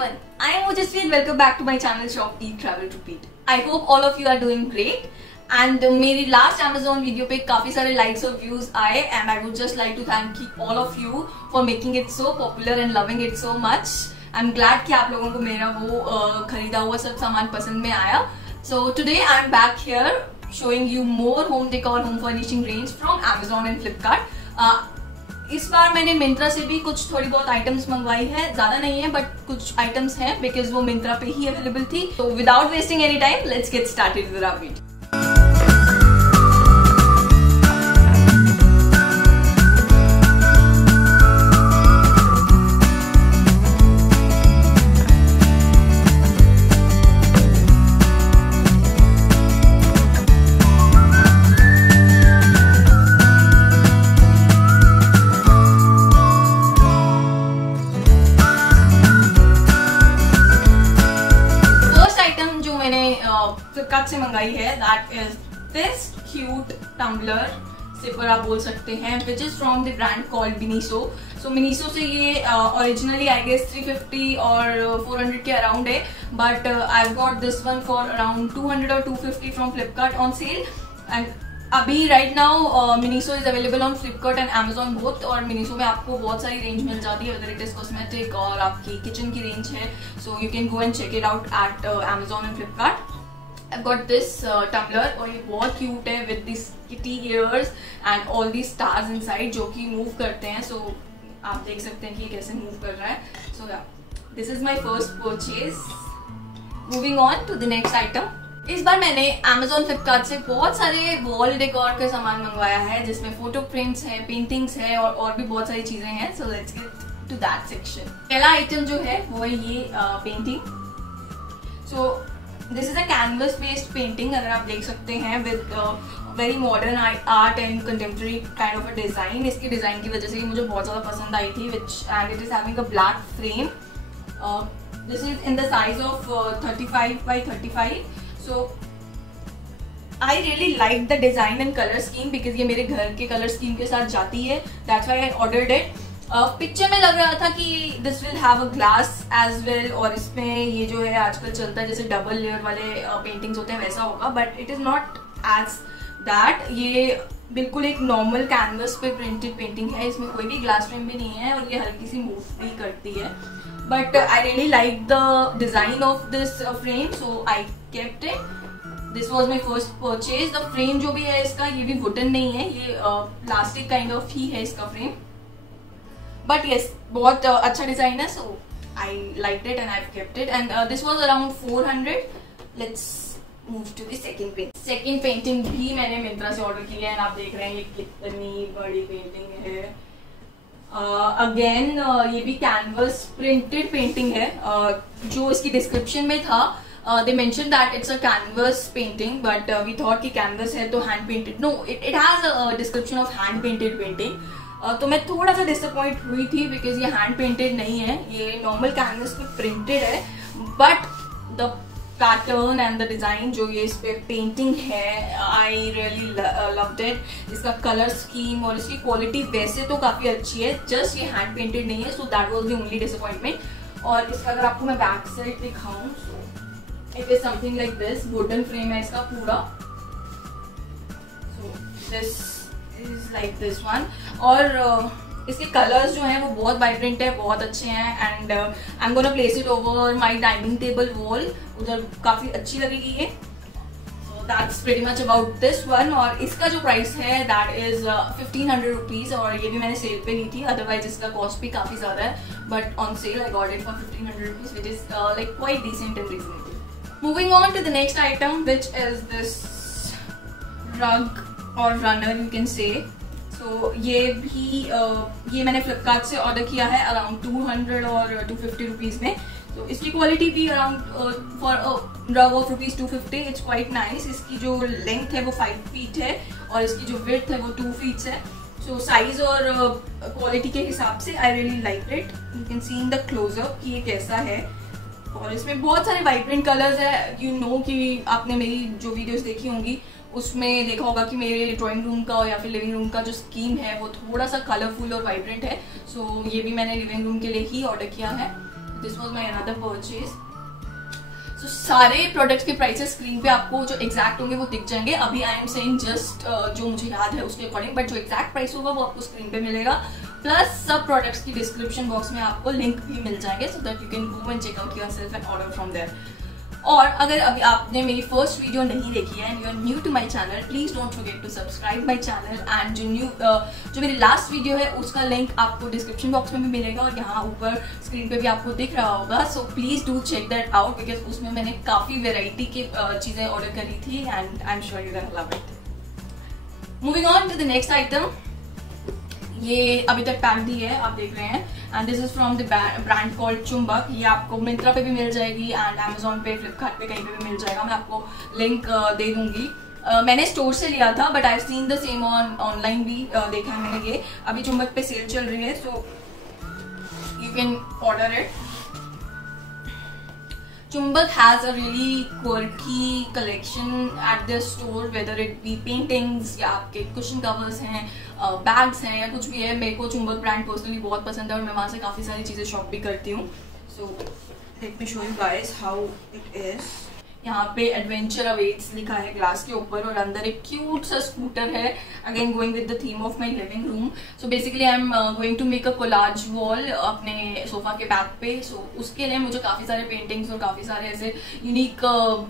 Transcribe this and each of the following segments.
everyone, I am Ojasvi and welcome back to my channel Shop Eat Travel Repeat. I hope all of you are doing great. And मेरी last Amazon video पे काफी सारे likes और views आए and I would just like to thank all of you for making it so popular and loving it so much. I'm glad कि आप लोगों को मेरा वो खरीदा हुआ सब सामान पसंद में आया. So today I'm back here showing you more home decor, home furnishing range from Amazon and Flipkart. इस बार मैंने मिंत्रा से भी कुछ थोड़ी बहुत आइटम्स मंगवाई है, ज्यादा नहीं है बट कुछ आइटम्स हैं बिकॉज वो मिंत्रा पे ही अवेलेबल थी. तो without wasting any time let's get started with our video. Flipkart से मंगाई है that is this cute tumbler sipper आप बोल सकते हैं which is from the brand called Miniso. So Miniso से ये ओरिजिनली आई गेस 350 और 400 के अराउंड है but I got this one for around 200 और 250 from Flipkart on sale. And अभी right now Miniso is available on Flipkart and Amazon both. और Miniso में आपको बहुत सारी रेंज मिल जाती है वेदर इट इज कॉस्मेटिक और आपकी किचन की रेंज है. So you can go and check it out at Amazon and Flipkart. I've got this tumbler और ये बहुत क्यूट है with these kitty ears and all these stars inside जो कि मूव करते हैं. So आप देख सकते हैं कि ये कैसे मूव कर रहा है. So yeah, this is my first purchase. Moving on to the next item. इस बार मैंने Amazon Flipkart से बहुत सारे वॉल डेकोर के सामान मंगवाया है जिसमें फोटो प्रिंट्स है, पेंटिंग्स है और भी बहुत सारी चीजें हैं. So let's get to that section. पहला आइटम जो है वो है ये painting. So this is a canvas based painting अगर आप देख सकते हैं with very modern art and contemporary kind of a design. इसकी डिजाइन की वजह से मुझे बहुत ज्यादा पसंद आई थी which and it is having a black frame. This is in the size of 35 by 35. So I really like the design and colour scheme because ये मेरे घर के कलर स्कीम के साथ जाती है. That's why I ordered it. Picture में लग रहा था कि this will have a glass as well और इसमें ये जो है आजकल चलता है जैसे डबल लेयर वाले पेंटिंग्स होते हैं वैसा होगा but it is not as that. ये बिल्कुल एक नॉर्मल कैनवस पे प्रिंटेड पेंटिंग है. इसमें कोई भी ग्लास फ्रेम भी नहीं है और ये हल्की सी मूव भी करती है but I really like the design of this frame so I kept it. This was my first purchase. The frame जो भी है इसका ये भी वुडन नहीं है, ये प्लास्टिक काइंड ऑफ ही है इसका फ्रेम बट येस बहुत अच्छा डिजाइन है. So I like it and I kept it and this was around 400. Let's move to the second painting. Second painting भी मैंने मिंत्रा से ऑर्डर की है एंड आप देख रहे हैं ये कितनी बड़ी पेंटिंग है. अगेन ये भी कैनवस प्रिंटेड पेंटिंग है. जो इसकी डिस्क्रिप्शन में था they mentioned that it's a canvas painting but we thought कि canvas है तो hand painted. No, it has a description of hand painted painting. तो मैं थोड़ा सा डिसअपॉइंट हुई थी बिकॉज ये हैंड पेंटेड नहीं है, ये नॉर्मल कैनवस पे प्रिंटेड है but the pattern and the design जो ये इस पे पेंटिंग है आई रियली लव्ड इट. इसका कलर स्कीम और इसकी क्वालिटी वैसे तो काफी अच्छी है, जस्ट ये हैंड पेंटेड नहीं है. So that was the only disappointment. और इसका अगर आपको मैं बैक साइड दिखाऊं so it is something like this. Wooden frame है इसका पूरा. So this is like this one. और इसके कलर्स जो हैं वो बहुत वाइब्रेंट है, बहुत अच्छे हैं and I am gonna place it over my dining table wall. उधर काफी अच्छी लगेगी ये. So that's pretty much about this one. और इसका जो प्राइस है दैट इज 1500 रुपीज और ये भी मैंने सेल पे ली थी. अदरवाइज इसका कॉस्ट भी काफी ज्यादा है but on sale I got it for 1500 rupees which is like quite decent and reasonable. Moving on to the next item which is this rug और रनर यू कैन से. तो ये भी ये मैंने फ्लिपकार्ट से ऑर्डर किया है अराउंड 200 और 250 रुपीज में. तो इसकी क्वालिटी भी अराउंड फॉर रग ऑफ ₹250 इट्स क्वाइट नाइस. इसकी जो लेंथ है वो 5 फीट है और इसकी जो विड्थ है वो 2 फीट है. सो साइज और क्वालिटी के हिसाब से I really like it. You can see in the closeup कि ये कैसा है और इसमें बहुत सारे वाइब्रेंट कलर्स है. यू नो कि आपने मेरी जो वीडियोस देखी होंगी उसमें देखा होगा कि मेरे ड्राइंग रूम का या फिर लिविंग रूम का जो स्कीम है वो थोड़ा सा कलरफुल और वाइब्रेंट है. सो ये भी मैंने लिविंग रूम के लिए ही ऑर्डर किया है. This was my another purchase. So, सारे प्रोडक्ट्स के प्राइसेस स्क्रीन पे आपको जो एग्जैक्ट होंगे वो दिख जाएंगे। अभी आई एम सेइंग जस्ट जो मुझे याद है उसके अकॉर्डिंग, बट जो एग्जैक्ट प्राइस होगा वो आपको स्क्रीन पे मिलेगा। प्लस सब प्रोडक्ट्स की डिस्क्रिप्शन बॉक्स में आपको लिंक भी मिल जाएंगे, so that you can go and check out yourself and order from there. और अगर अभी आपने मेरी फर्स्ट वीडियो नहीं देखी है and you are new to my channel, please don't forget to subscribe my channel. And जो मेरी लास्ट वीडियो है उसका लिंक आपको डिस्क्रिप्शन बॉक्स में भी मिलेगा और यहाँ ऊपर स्क्रीन पे भी आपको दिख रहा होगा। So please do check that out, because उसमें मैंने काफी वेराइटी की चीजें ऑर्डर करी थी and I am sure you gonna love it. Moving on to the next item, ये अभी तक पैक्ड ही है, आप देख रहे हैं। And this is from the brand called चुंबक। ये आपको मिंत्रा पे भी मिल जाएगी एंड अमेजोन पे, फ्लिपकार्ट पे, कहीं पे भी मिल जाएगा। मैं आपको लिंक दे दूंगी। मैंने स्टोर से लिया था, but I seen the same online भी देखा है मैंने। ये अभी चुंबक पे सेल चल रही है, so you can order it. Chumbak has a really quirky collection at their store, whether it be paintings या आपके cushion covers हैं, bags हैं या कुछ भी है। मेरे को चुंबक ब्रांड पर्सनली बहुत पसंद है और मैं वहाँ से काफ़ी सारी चीज़ें शॉप भी करती हूँ। So let me show you guys how it is. यहाँ पे एडवेंचर अवेट्स लिखा है ग्लास के ऊपर और अंदर एक क्यूट सा स्कूटर है, again going with the theme of my living room. So basically I am going to make a collage wall अपने सोफा के बैक पे। सो उसके लिए मुझे काफी सारे पेंटिंग्स और काफी सारे ऐसे यूनिक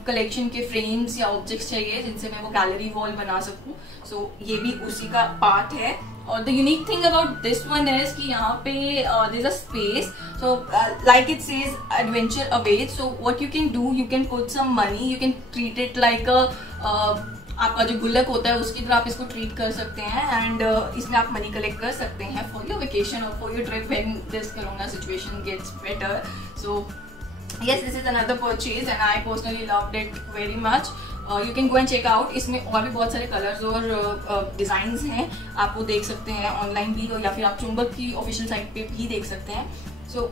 कलेक्शन के फ्रेम्स या ऑब्जेक्ट्स चाहिए जिनसे मैं वो गैलरी वॉल बना सकूं। सो ये भी उसी का पार्ट है। और the unique thing about this one is कि यहाँ पे there is a space, so like it says adventure await. So what you can do, you can put some money, you can treat it like आपका जो गुल्लक होता है उसकी तरह आप इसको ट्रीट कर सकते हैं। एंड इसमें आप मनी कलेक्ट कर सकते हैं फॉर योर वेकेशन और for your trip when this corona situation gets better. So yes, this is another purchase and I personally loved it very much. You can go and check out. इसमें और भी बहुत सारे colours और designs हैं, आप वो देख सकते हैं ऑनलाइन भी, या फिर आप चुंबक की ऑफिशियल साइट पे भी देख सकते हैं। सो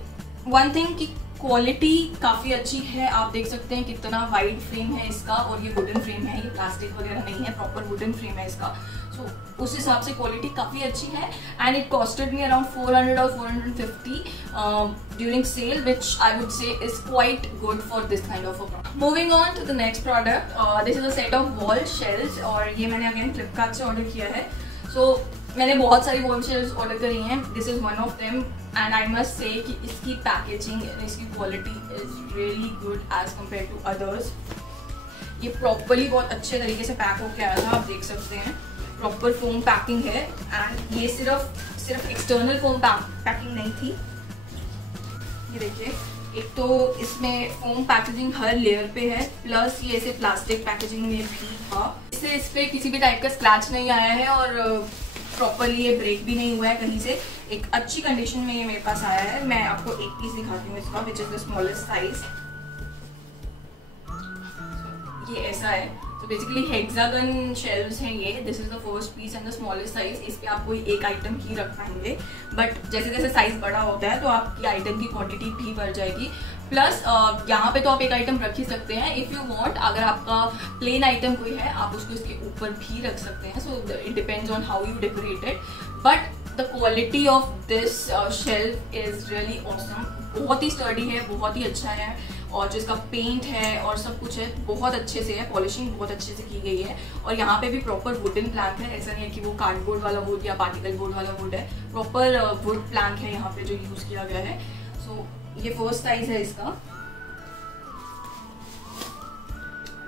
वन थिंग की क्वालिटी काफ़ी अच्छी है, आप देख सकते हैं कितना वाइड फ्रेम है इसका और ये वुडन फ्रेम है, ये प्लास्टिक वगैरह नहीं है, प्रॉपर वुडन फ्रेम है इसका। सो उस हिसाब से क्वालिटी काफ़ी अच्छी है and it costed me around 400 और 450 during sale, which I would say is quite good for this kind of a product. Moving on to the next product, this is a set of wall shelves और ये मैंने again Flipkart से order किया है। सो मैंने बहुत सारी वॉल शेल्व्स ऑर्डर करी हैं, this is one of them and I must say कि इसकी पैकेजिंग, इसकी quality is really good as compare to others. ये प्रॉपरली बहुत अच्छे तरीके से पैक होकर आया था, आप देख सकते हैं प्रॉपर फोम पैकिंग है। एंड ये सिर्फ एक्सटर्नल फोम पैकिंग नहीं थी, ये देखिए, एक तो इसमें फोम पैकेजिंग हर लेयर पे है, प्लस ये ऐसे प्लास्टिक पैकेजिंग में भी था। इससे इस पे किसी भी टाइप का स्क्रैच नहीं आया है और प्रॉपरली ये ब्रेक भी नहीं हुआ है कहीं से, एक अच्छी कंडीशन में ये मेरे पास आया है। मैं आपको एक पीस दिखाती हूँ इसका, which is the smallest size. ये ऐसा है, तो बेसिकली हेक्सागन शेल्व्स हैं ये, this is the first piece and the smallest size. इस पे आप कोई एक आइटम ही रख पाएंगे, बट जैसे जैसे साइज बड़ा होता है तो आपकी आइटम की क्वांटिटी भी बढ़ जाएगी। प्लस यहाँ पे तो आप एक आइटम रख ही सकते हैं, इफ यू वांट, अगर आपका प्लेन आइटम कोई है आप उसको इसके ऊपर भी रख सकते हैं। So it depends on how you decorate it, but the quality of this shelf is really awesome. बहुत ही स्टर्डी है, बहुत ही अच्छा है और जो इसका पेंट है और सब कुछ है बहुत अच्छे से है, पॉलिशिंग बहुत अच्छे से की गई है। और यहाँ पे भी प्रॉपर वुडन प्लैंक है, ऐसा नहीं है कि वो कार्डबोर्ड वाला वुड या पार्टिकल बोर्ड वाला वुड है, प्रॉपर वुड प्लैंक है यहाँ पे जो यूज किया गया है। सो ये फर्स्ट साइज है इसका,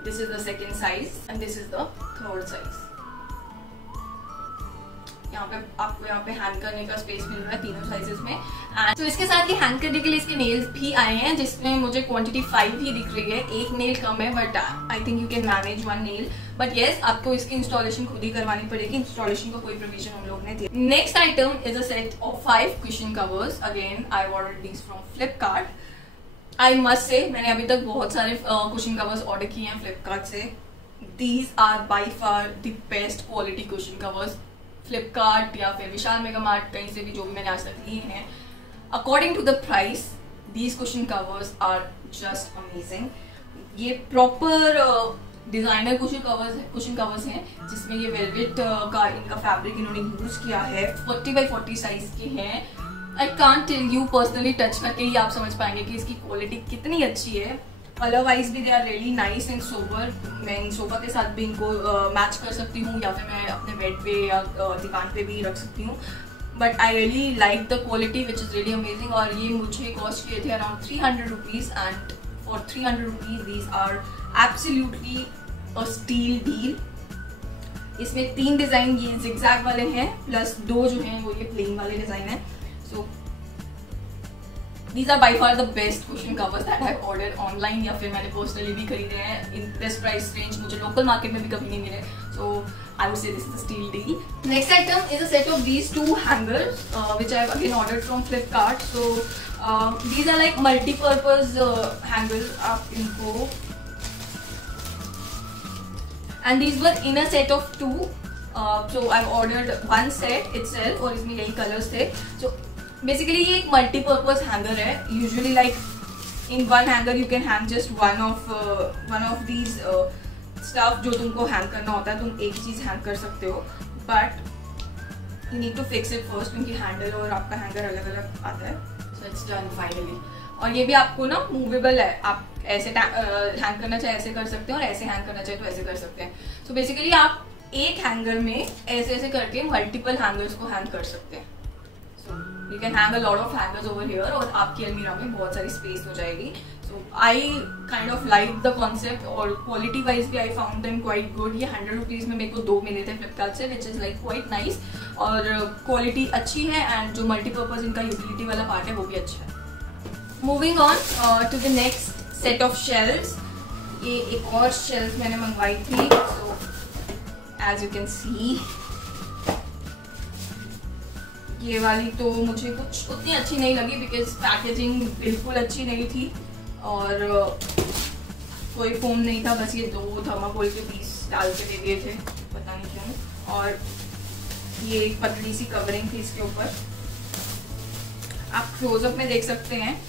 this is the second size and this is the third size. यहाँ पे आपको यहाँ पे हैंग करने का स्पेस मिल रहा है तीनों साइजेस में। एंड तो इसके साथ ही हैंग करने के लिए इसके नेल्स भी आए हैं, जिसमें मुझे क्वांटिटी 5 ही दिख रही है, एक नेल कम है, but I think you can manage 1 nail. But yes, आपको इसकी इंस्टॉलेशन खुद ही करवानी पड़ेगी, इंस्टॉलेशन का कोई प्रोविजन हम लोग ने दिया। Next item is a set of 5 cushion covers, again I ordered these from Flipkart. I must से मैंने अभी तक बहुत सारे कुशन कवर्स ऑर्डर किए हैं फ्लिपकार्ट से, these are by far the best quality cushion covers. Flipkart या फिर विशाल मेगा मार्ट, कहीं से भी जो भी मैंने आज तक लिए हैं, according to the price these cushion covers are just amazing. ये प्रॉपर डिजाइनर कुशन कवर्स हैं, जिसमें ये वेलवेट का इनका फैब्रिक इन्होंने यूज किया है, 40 by 40 साइज के हैं। I can't tell you, personally touch करके ही आप समझ पाएंगे कि इसकी क्वालिटी कितनी अच्छी है। कलर वाइज भी they are really nice and sober. मैं इन सोफा के साथ भी इनको मैच कर सकती हूँ, या फिर मैं अपने बेड पे या दीवान पे भी रख सकती हूँ। But I really like the quality which is really amazing. और ये मुझे कॉस्ट किए थे around 300 rupees, and for 300 rupees these are absolutely a steal deal. इसमें 3 डिज़ाइन ये जिगजैग वाले हैं, प्लस 2 जो हैं वो ये प्लेन वाले डिज़ाइन हैं। सो These are by far the best cushion covers that I've ordered online, या फिर मैंने personally भी खरीदे हैं in this price range। मुझे local market में भी कभी नहीं मिले, so I would say this is a steal deal. Next item is a set of these 2 hangers, which I've again ordered from Flipkart. So these are like multi-purpose hangers. आप इनको, and these were in a set of 2. So I've ordered one set itself, और इसमें यही colors थे। So basically ये एक multipurpose hanger है। Usually like in one hanger you can hang just one of these stuff जो तुमको hang करना होता है, तुम एक चीज हैंग कर सकते हो, but you need to fix it first, क्योंकि हैंडल और आपका हैंगर अलग अलग आता है। So it's done finally. और ये भी आपको ना मूवेबल है, आप ऐसे हैंग करना चाहे ऐसे कर सकते हैं, और ऐसे हैंग करना चाहे तो ऐसे कर सकते हैं। सो बेसिकली आप एक हैंगर में ऐसे ऐसे करके मल्टीपल हैंगर्स को हैंग कर सकते हैं। You can hang a lot of hangers over here, और आपकी अलमीरा में बहुत सारी स्पेस हो जाएगी। So I kind of like the concept, और क्वालिटी वाइज भी I found them quite good। ये 100 रुपीज़ में मेरे को 2 मिले थे फ्लिपकार्ट से, which is like quite nice, और क्वालिटी अच्छी है, एंड जो मल्टीपर्पज इनका यूटिलिटी वाला पार्ट है वो भी अच्छा है। Moving on to the next set of shelves. ये एक और शेल्फ मैंने मंगवाई थी। So as you can see, ये वाली तो मुझे कुछ उतनी अच्छी नहीं लगी, बिकॉज पैकेजिंग बिल्कुल अच्छी नहीं थी, और कोई फोम नहीं था, बस ये 2 थर्माकोल के पीस डाल के दे दिए थे, पता नहीं क्यों। और ये एक पतली सी कवरिंग थी इसके ऊपर। आप क्लोजअप में देख सकते हैं,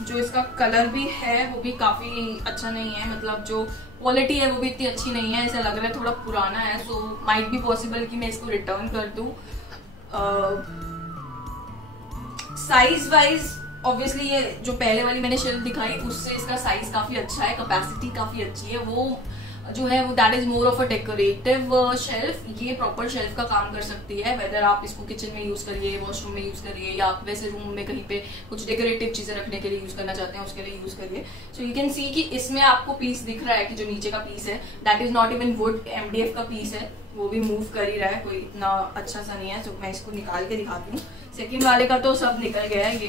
जो इसका कलर भी है वो भी काफ़ी अच्छा नहीं है, मतलब जो क्वालिटी है वो भी इतनी अच्छी नहीं है, ऐसा लग रहा है थोड़ा पुराना है। सो माइट बी पॉसिबल कि मैं इसको रिटर्न कर दूँ। साइज वाइज ऑब्वियसली ये जो पहले वाली मैंने शेल्फ दिखाई उससे इसका साइज काफी अच्छा है, कैपेसिटी काफी अच्छी है। वो जो है वो that is more of a decorative shelf. ये प्रॉपर शेल्फ का काम कर सकती है, वेदर आप इसको किचन में यूज करिए, वॉशरूम में यूज करिए, या आप वैसे रूम में कहीं पे कुछ डेकोरेटिव चीजें रखने के लिए यूज करना चाहते हैं उसके लिए यूज करिए। सो यू कैन सी कि इसमें आपको पीस दिख रहा है कि जो नीचे का पीस है that is not even would, MDF का पीस है, वो भी मूव कर ही रहा है, कोई इतना अच्छा सा नहीं है। तो मैं इसको निकाल के दिखाती हूँ। सेकेंड वाले का तो सब निकल गया है, ये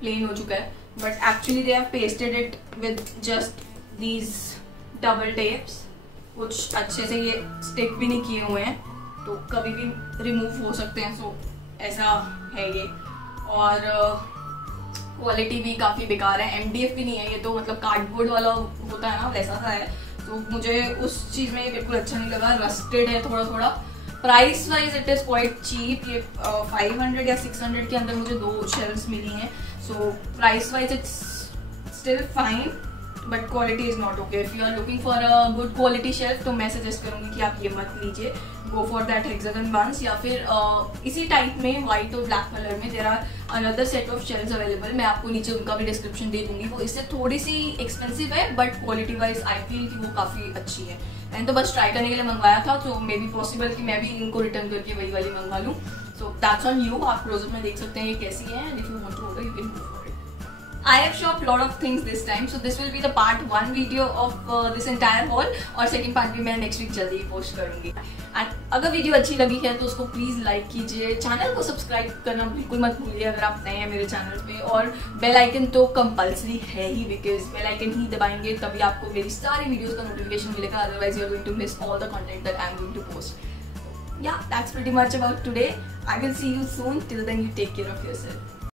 प्लेन हो चुका है, but actually they have pasted it with just these double tapes. कुछ अच्छे से ये स्टिक भी नहीं किए हुए हैं, तो कभी भी रिमूव हो सकते हैं। सो ऐसा है ये, और क्वालिटी भी काफ़ी बेकार है। MDF भी नहीं है, ये तो मतलब कार्डबोर्ड वाला होता है ना, वैसा सा है। तो मुझे उस चीज़ में बिल्कुल अच्छा नहीं लगा, रस्टेड है थोड़ा थोड़ा। Price wise it is quite cheap. ये 500 या 600 के अंदर मुझे 2 शेल्व्स मिली हैं। So price wise it's still fine, but quality is not okay. If you are looking for a good quality shelf तो मैं सजेस्ट करूंगी कि आप ये मत लीजिए, go for that hexagon ones, या फिर इसी टाइप में व्हाइट और ब्लैक कलर में there are another set of shelves available. मैं आपको नीचे उनका भी डिस्क्रिप्शन दे दूंगी। वो इससे थोड़ी सी एक्सपेंसिव है, but quality wise I feel कि वो काफ़ी अच्छी है। मैंने तो बस ट्राई करने के लिए मंगवाया था, तो मे बी पॉसिबल कि मैं भी इनको रिटर्न करके वही वाली मंगवा लूँ। So that's on you. आप क्लोजअप में देख सकते हैं ये कैसी है, and if you want to order you can go for it. I have shopped lot of things this time, so this will be the part 1 video of this entire haul, और second part भी मैं next week जल्दी post करूंगी। And अगर video अच्छी लगी है तो उसको प्लीज लाइक कीजिए, चैनल को सब्सक्राइब करना बिल्कुल मत भूलिए अगर आप नए हैं मेरे चैनल पे, और बेल आइकन तो कंपल्सरी है ही, बिकॉज बेल आइकन ही दबाएंगे तभी आपको मेरी सारी वीडियोस का नोटिफिकेशन मिलेगा, otherwise you are going to miss all the content that I am going to post. Yeah, that's pretty much about today. I will see you soon. Till then, you take care of yourself.